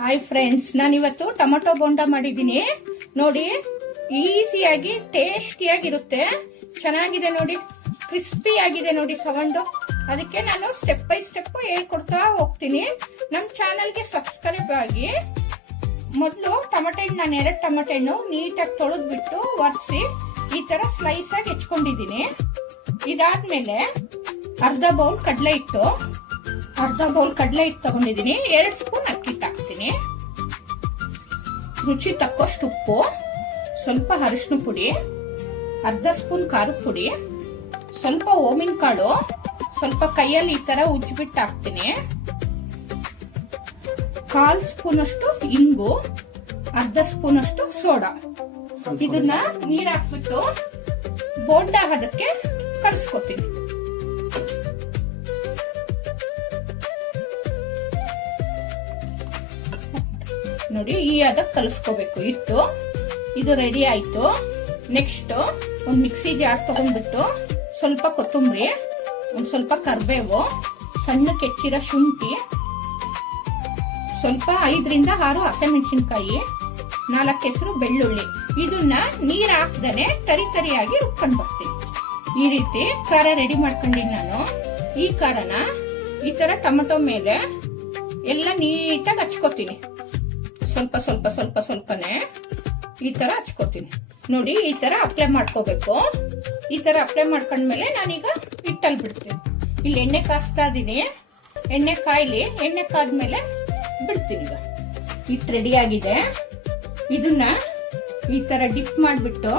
Hi friends, ನಾನಿವತ್ತು tomato bonda ಮಾಡಿದ್ದೀನಿ ನೋಡಿ. ಈಸಿಯಾಗಿ ಟೇಸ್ಟಿಯಾಗಿರುತ್ತೆ, ಚೆನ್ನಾಗಿದೆ ನೋಡಿ, ಕ್ರಿಸ್ಪಿ ಆಗಿದೆ ನೋಡಿ ಸೌಂಡು. ಅದಕ್ಕೆ ನಾನು ಸ್ಟೆಪ್ ಬೈ ಸ್ಟೆಪ್ ಹೇಳ್ಕೊಡ್ತಾ ಹೋಗ್ತೀನಿ. ನಮ್ ಚಾನಲ್ಗೆ ಸಬ್ಸ್ಕ್ರೈಬ್ ಆಗಿ. ಮೊದಲು ಟೊಮೆಟೊ ಹಣ್ಣು, ನಾನು 2 ಟೊಮೆಟೊ ಹಣ್ಣು ನೀಟಾಗಿ ತೊಳೆದ್ಬಿಟ್ಟು ಒರೆಸಿ ಈ ತರ ಸ್ಲೈಸ್ ಆಗಿ ಹೆಚ್ಕೊಂಡಿದ್ದೀನಿ. ಇದಾದ್ಮೇಲೆ ಅರ್ಧ ಬೌಲ್ ಕಡಲೆ ಹಿಟ್ಟು ತಗೊಂಡಿದ್ದೀನಿ. 2 ಸ್ಪೂನ್ ಅಕ್ಕಿ ಹಿಟ್ಟು ಹಾಕ್ತೀನಿ. ರುಚಿ ತಕ್ಕಷ್ಟು ಉಪ್ಪು, ಸ್ವಲ್ಪ ಅರಿಶಿನ ಪುಡಿ, ಅರ್ಧ ಸ್ಪೂನ್ ಖಾರದ ಪುಡಿ, ಸ್ವಲ್ಪ ಓಮಿನ ಕಾಳು, ಸ್ವಲ್ಪ ಕೈಯಲ್ಲಿ ಈ ತರ ಉಜ್ಜಿಬಿಟ್ಟು ಹಾಕ್ತೀನಿ. 1/4 ಸ್ಪೂನ್ ಅಷ್ಟು ಇಂಗು, ಅರ್ಧ ಸ್ಪೂನ್ ಅಷ್ಟು ಸೋಡಾ. ಇದನ್ನ ನೀರ್ ಹಾಕ್ಬಿಟ್ಟು ಬೋಂಡ ಅದಕ್ಕೆ ಕಲಿಸ್ಕೊತೀನಿ. ನೋಡಿ, ಈ ಅದಕ್ಕೆ ಕಲಿಸ್ಕೋಬೇಕು ಹಿಟ್ಟು. ಇದು ರೆಡಿ ಆಯ್ತು. ನೆಕ್ಸ್ಟ್ ಒಂದು ಮಿಕ್ಸಿ ಜಾರ್ ತಗೊಂಡ್ಬಿಟ್ಟು ಸ್ವಲ್ಪ ಕೊತ್ತಂಬರಿ, ಒಂದ್ ಸ್ವಲ್ಪ ಕರಿಬೇವು, ಸಣ್ಣಕ್ಕೆ ಹೆಚ್ಚಿರೋ ಶುಂಠಿ, ಸ್ವಲ್ಪ 5 ರಿಂದ 6 ಹಸಿಮೆಣಸಿನಕಾಯಿ, 4 ಹೆಸರು ಬೆಳ್ಳುಳ್ಳಿ. ಇದನ್ನ ನೀರ್ ಹಾಕ್ದೇನೆ ತರಿಯಾಗಿ ರುಬ್ಕೊಂಡ್ ಬರ್ತೀನಿ. ಈ ರೀತಿ ಖಾರ ರೆಡಿ ಮಾಡ್ಕೊಂಡಿನಿ ನಾನು. ಈ ಖಾರನ ಈ ತರ ಟೊಮೆಟೊ ಮೇಲೆ ಎಲ್ಲ ನೀಟಾಗಿ ಹಚ್ಕೋತೀನಿ. ಸ್ವಲ್ಪನೇ ಈ ತರ ಹಚ್ಕೋತೀನಿ ನೋಡಿ. ಈ ತರ ಅಪ್ಲೈ ಮಾಡ್ಕೋಬೇಕು. ಈ ತರ ಅಪ್ಲೈ ಮಾಡ್ಕೊಂಡ್ಮೇಲೆ ನಾನೀಗ ಹಿಟ್ಟಲ್ಲಿ ಬಿಡ್ತೀನಿ. ಇಲ್ಲಿ ಎಣ್ಣೆ ಕಾಸ್ತಾ ಇದೀನಿ. ಎಣ್ಣೆ ಕಾಯ್ಲಿ, ಎಣ್ಣೆ ಕಾದ್ಮೇಲೆ ಬಿಡ್ತೀನಿ. ಈಗ ಹಿಟ್ಟು ರೆಡಿ ಆಗಿದೆ. ಇದನ್ನ ಈ ತರ ಡಿಪ್ ಮಾಡ್ಬಿಟ್ಟು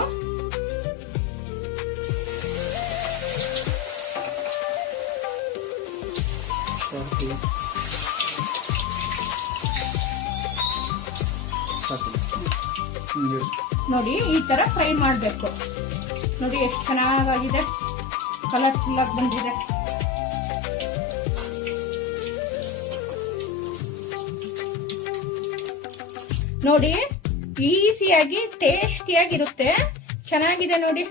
ನೋಡಿ ಈ ತರ ಫ್ರೈ ಮಾಡ್ಬೇಕು. ನೋಡಿ ಎಷ್ಟು ಚೆನ್ನಾಗಿದೆ, ಕಲರ್ಫುಲ್ ಆಗಿ ಬಂದಿದೆ. ನೋಡಿ, ಈಸಿಯಾಗಿ ಟೇಸ್ಟಿಯಾಗಿರುತ್ತೆ, ಚೆನ್ನಾಗಿದೆ ನೋಡಿ,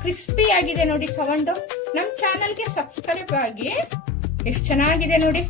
ಕ್ರಿಸ್ಪಿ ಆಗಿದೆ ನೋಡಿ ಸೌಂಡು. ನಮ್ ಚಾನಲ್ಗೆ ಸಬ್ಸ್ಕ್ರೈಬ್ ಆಗಿ. ಎಷ್ಟು ಚೆನ್ನಾಗಿದೆ ನೋಡಿ.